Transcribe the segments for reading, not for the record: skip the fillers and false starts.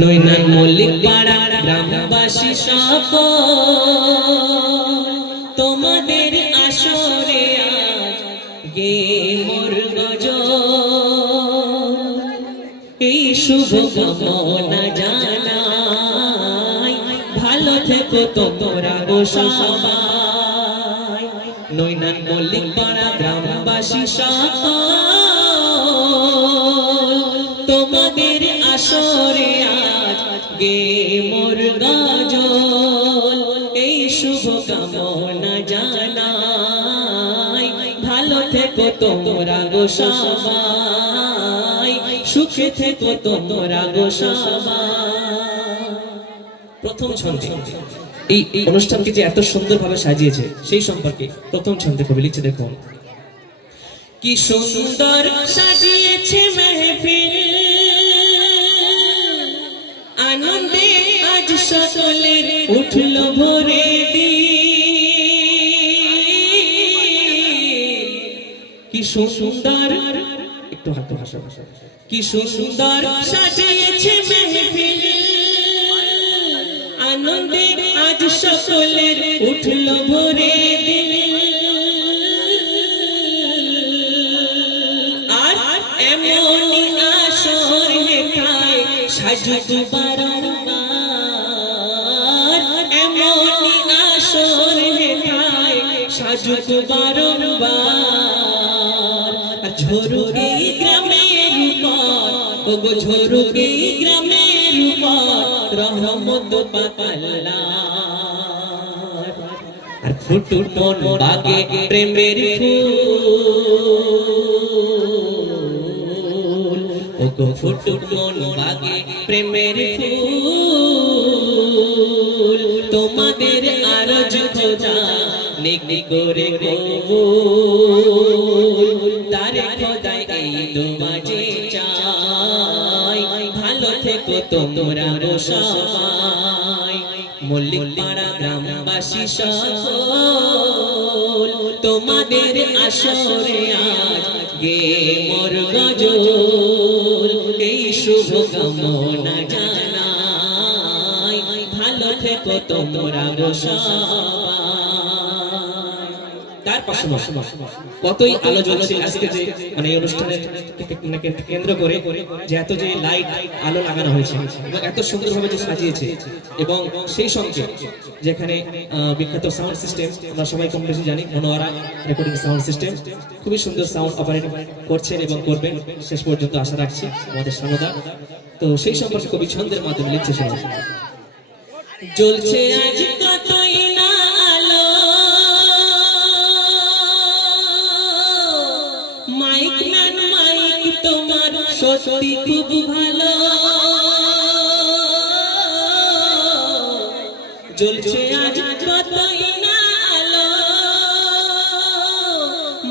নৈনান মল্লিক পাড়া গ্রামবাসী সকল তোমাদের আসরে আজ গে মোর গজল এই শুভ কামনা জানাই ভালো থেকো তোমরা গো সবাই নৈনান মল্লিক পাড়া গ্রামবাসী সকল তোমাদের আসরে আজ গে মোর গজল এই শুভ কামনা জানাই ভালো থেকো তোমরা গো সবাই সুখে থেকো তোমরা গো সবাই। প্রথম ছন্দে এই অনুষ্ঠানকে যে এত সুন্দরভাবে সাজিয়েছে সেই সম্পর্কে প্রথম ছন্দে কবি লিখছে দেখুন। কি সুন্দর সাজিয়েছে মেহফিল আনন্দে আজ সকলের উঠল ভোরে কি সুন্দর একটু হাত ভাষা কি সুন্দর সাজিয়েছে মেহফিল আনন্দে আজ সকলের উঠল ভোরে আর এমনই আসর হেথায় সাজুক বারংবার এমনই আসর হেথায় সাজুক বারংবার ঝরুক এই গ্রামের উপর ওগো ঝরুক এই গ্রামের উপর রহমত পাক আল্লাহর আর ফুটুক মন বাগে প্রেমের ফুল ওগো ফুটুক মন বাগে প্রেমের ফুল তোমাদের আরজ খোদা নেকি করে কবুল তারে খোদাই এই দোয়া যে চাই ভালো থেকো তোমরা গো সবাই মল্লিক পাড়া গ্রামবাসী সকল তোমাদের আসরে আজ গে মোর গজল এই শুভ কামনা জানাই ভালো থেকো তোমরা গো সবাই। তার পাশাপাশি কতই আলো জ্বলছে আজকে যে মানে এই অনুষ্ঠানের কেন্দ্র করে যে এত যে লাইট আলো লাগানো হয়েছে এবং এত সুন্দরভাবে যে সাজিয়েছে এবং সেই সঙ্গে যেখানে বিখ্যাত সাউন্ড সিস্টেম আমরা সবাই কম বেশি জানি মনোয়ারা রেকর্ডিং সাউন্ড সিস্টেম খুবই সুন্দর সাউন্ড অপারেট করছেন এবং করবেন শেষ পর্যন্ত আশা রাখছি আমাদের সানদা। তো সেই সম্পর্কে কবি ছন্দের মাধ্যমে লিখছে শোনা জ্বলছে আজ কতই না আলো মাইক ম্যান মাইক তোমার সত্যি খুব ভালো জ্বলছে আজ কতই না আলো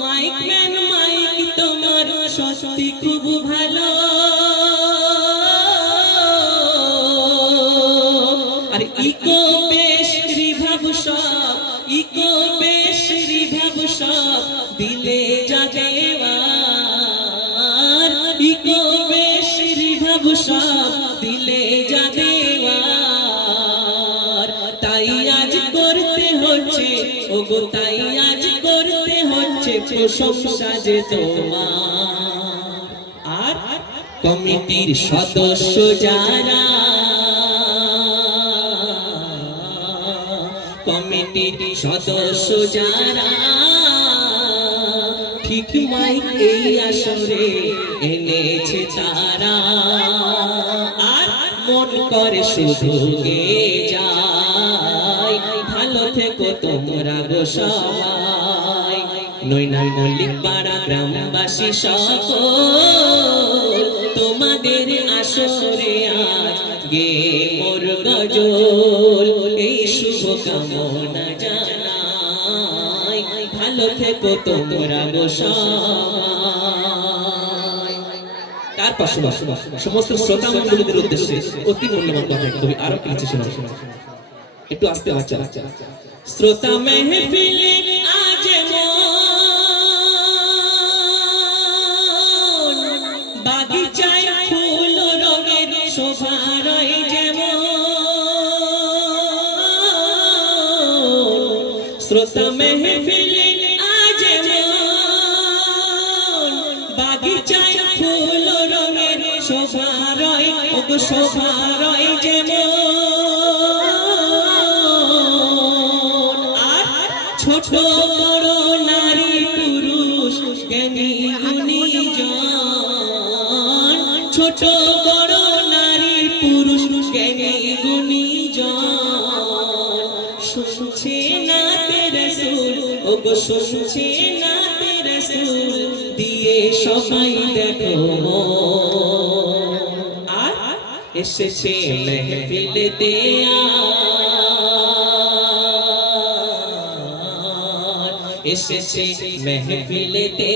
মাইক ম্যান মাইক তোমার সত্যি খুব ভালো আর ইকো বেশ রিভাব সব ইকো বেশ রিভাব সব দিলে জাগেওয়ার ইকো বেশ রিভাব সব দিলে জাগেওয়ার তাই আজ করতে হচ্ছে ওগো তাই আজ করতে হচ্ছে প্রশংসা যে তোমার আর কমিটির সদস্য যারা কমিটির সদস্য যারা ঠিক মাইক এই আসরে এনেছে তারা আর মন করে শুধু গে যায় ভালো থেকো তোমরা গো সবাই নৈনান মল্লিক পাড়া গ্রামবাসী সকল তোমাদের আসরে আজ গে মোর গজল এই শুভ কামনা জানাই ভালো থেকো তোমরা গো সবাই। তার পাশাপাশি সমস্ত শ্রোতা মণ্ডলীদের উদ্দেশ্যে অতি মূল্যবান কথা কবি আরো কিছু শোনা একটু আস্তে বাচ্চা শ্রোতা মেহফিলে আজ বাগিচায় ফুল রঙের শোভা শোভারয় যেমন শ্রোতা মেহফিলে আজ যেমন বাগিচায় ফুল রঙের শোভারয় শোভারয় যেমন আর ছোট বড় নারী পুরুষ জ্ঞানী গুণীজন ছোট বড় নারী পুরুষ জ্ঞানী গুণীজন শুনছে না রাসূল ওগো শুনছে না রাসূল দিয়ে সবাই দেখো আর এসেছে মেহফিলেতে এসেছে মেহফিলেতে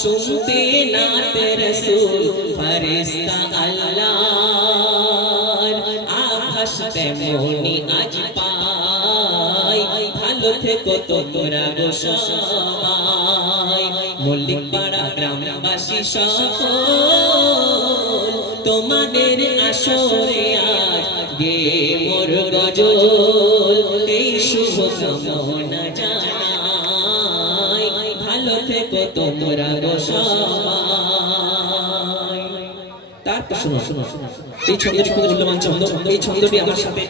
শুনতে না রাসূল ফেরেশতা আল্লাহর আভাস তেমনি আজ পাই ভালো থেকো তোমরা গো সবাই মল্লিক পাড়া গ্রামবাসী সকল তোমাদের আসরে আজ গে মোর গজল এই শুভ কামনা জানাই ভালো থেকো তোমরা গো সবাই। তারপর শুনো শুনো এই ছন্দটি খুব মূল্যবান ছন্দ। এই ছন্দটি আমার সাথে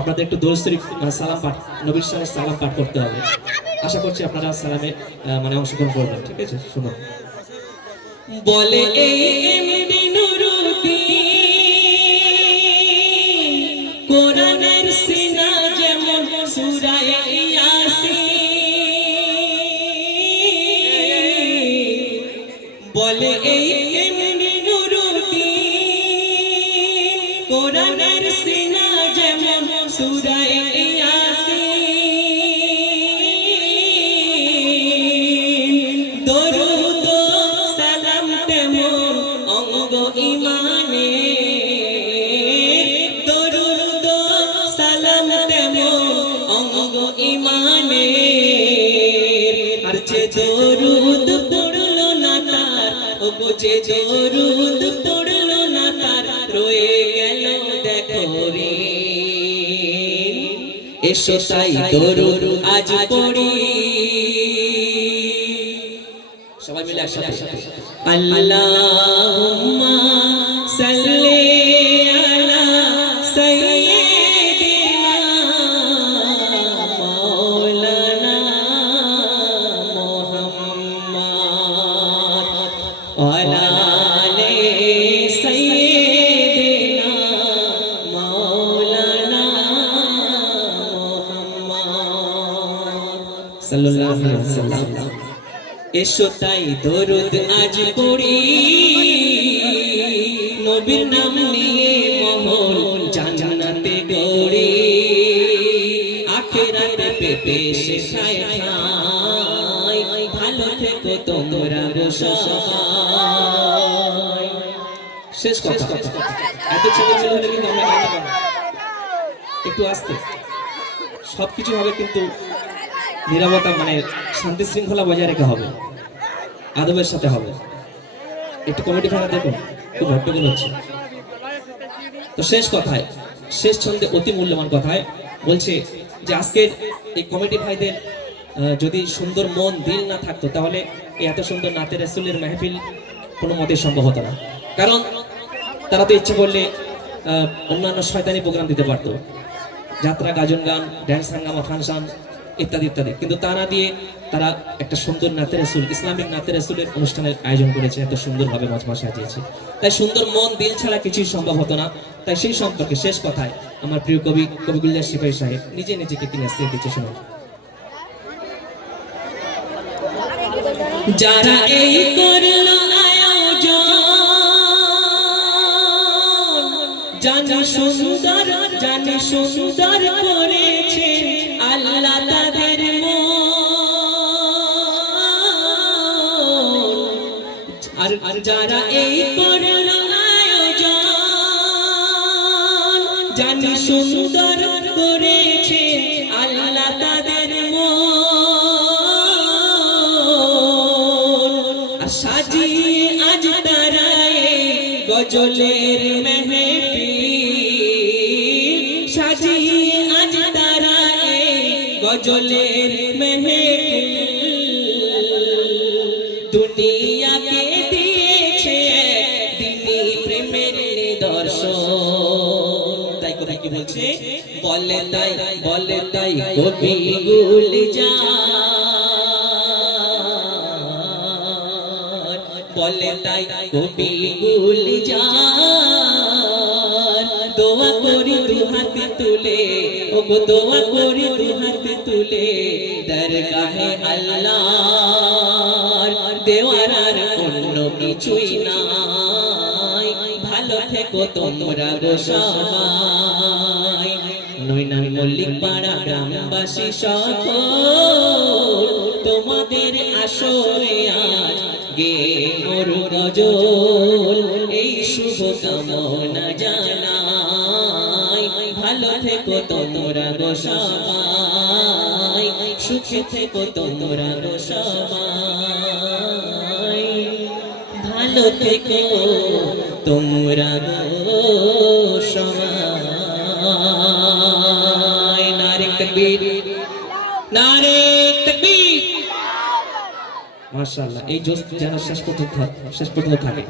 আপনাদের একটু দরুদ শরীফ সালাম পাঠ নবীর সাথে সালাম পাঠ করতে হবে। আশা করছি আপনারা সালামে মানে অংশগ্রহণ করবেন। ঠিক আছে, শুনো। বলে এই এমডি নুরুদ্দিন কোরআনের সিনা যেমন সূরা ইয়াসিন বলে এই এমডি নুরুদ্দিন কোরআনের সিনা যেমন সূরা ইয়াসিন দরুদ সালাম তেমন অঙ্গ ইমানে দরুদ সালাম তেমন অঙ্গ ইমানে আর যে দরুদ পড়লো না তার ওগো যে দরুদ পড়লো না তার রয়ে গেল দেখো রে এসো তাই দরুদ আজ পড়ি সবাই মিলে একসাথে আল্লাহুম্মা সাল্লি আলা সাইয়্যিদিনা মাওলানা মুহাম্মদ ওয়া আলা আলি সাইয়্যিদিনা মাওলানা মুহাম্মদ সাল্লাল্লাহু আলাইহি ওয়াসাল্লাম। এসো তাই দরুদ আজ পড়ি নবীর নাম নিয়ে মহল জান্নাতে গড়ি আখিরাতে পেতে শেষায় ঠাই ভালো থেকো তোমরা গো সবাই। শেষ কথা এত ছেলে ছেলে হলে কিন্তু আমরা গাইতে পারবো একটু আস্তে সবকিছু হবে কিন্তু নীরবতা মানে শান্তি শৃঙ্খলা বজায় রেখে হবে আদবের সাথে হবে। একটু কমিটি খানা দেখুন খুব হট্টগোল হচ্ছে। তো শেষ কথায় শেষ ছন্দে অতি মূল্যবান কথায় বলছে যে আজকের এই কমিটি ভাইদের যদি সুন্দর মন দিল না থাকতো তাহলে এই এত সুন্দর নাতে রাসূলের মাহফিল কোনো মতে সম্ভব হতো না। কারণ তারা তো ইচ্ছে করলে অন্যান্য শয়তানি প্রোগ্রাম দিতে পারতো, যাত্রা গাজন গান ড্যান্স হাঙ্গামা ফাংশন ইত্যাদি ইত্যাদি, কিন্তু তা না দিয়ে তারা একটা সুন্দর নাতে রাসূল ইসলামিক নাতে রাসূলের অনুষ্ঠানের আয়োজন করেছে, এত সুন্দরভাবে মজমা সাজিয়েছে। তাই সুন্দর মন দিল ছাড়া কিছুই সম্ভব হতো না। তাই সেই সম্পর্কে শেষ কথায় আমার প্রিয় কবি কবিগুল্লাহ সিপাহী সাহেব নিজে নিজেকে তিনি আসতে দিচ্ছে। শুনুন। যারা এই করলো আয়োজন জানি সুন্দর করেছে আল্লাহ তাদের মন। আর যারা এই করলো আয়োজন জানি সুন্দর করেছে আল্লাহ তাদের মন। সাজিয়ে আজ তারা এই গজলের মেহফিল সাজিয়ে আজ তারা এই গজলের মেহফিল দুনিয়াকে দিয়েছে দিনী প্রেমের নিদর্শন। তাই কবি কি বলছে, বলে তাই কবি গুলজার, বলে তাই কবি গুলজার, দোয়া করি দুহাতে তুলে, ও গো দোয়া করি দুহাতে তুলে, দরগাহে আল্লাহর দেওয়ার আর অন্য কিছুই নাই। ভালো থেকো তোমরা গো সবাই, নৈনান মল্লিক পাড়া গ্রামবাসী সকল, তোমাদের আসরে আজ গে মোর গজল, এই শুভ কামনা জানাই। ভালো থেকো তোমরা গো সবাই, সুখে থেকো তোমরা গো সবাই, ভালো থেকো তোমরা গো সবাই। নারে তাকবীর, নারে তাকবীর। মাশাআল্লাহ, এই জোশ যেন শেষ পর্যন্ত থাকে।